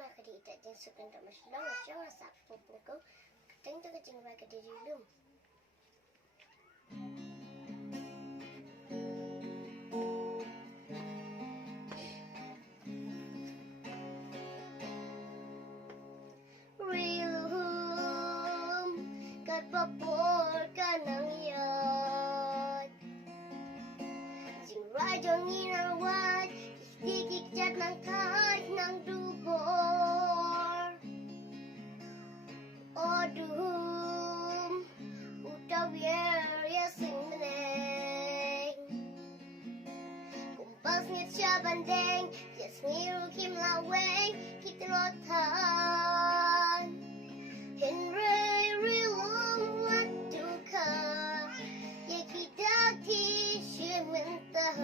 nga kadita dyan sukan ta masyong sa pupul ko. Kateng to kajing ba kadirilum. Rilum, kat papor ka ng yad. Jing rajong inarwad, kikikjat ng kahit ng dugor. Odum, utawier yasing meneng. Kumpas ngit siya bandeng, jas ngiru kim laweng, kitrotan. Henry rilum watu ka, yakidati siya winter.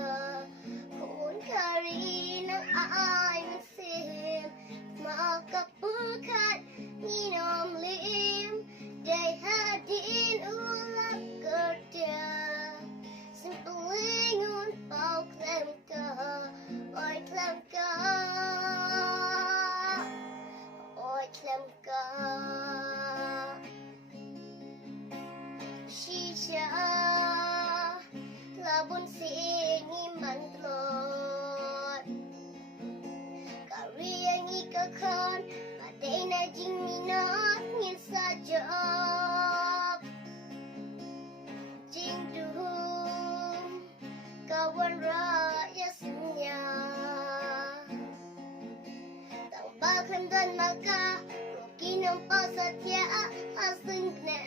Kung kari ng ay masim, makapukat nginom lim, day hadin ulap kerja. Simpelingun pau klem ka, oi klem ka, oi klem ka. Shisha, labun singi mantlot. Kari yang ikakan, paday na jing minat ngin sajak. Jing duhum, kawan raya sinya. Tambahkan dan maka, rukin ang pasatya asing kne.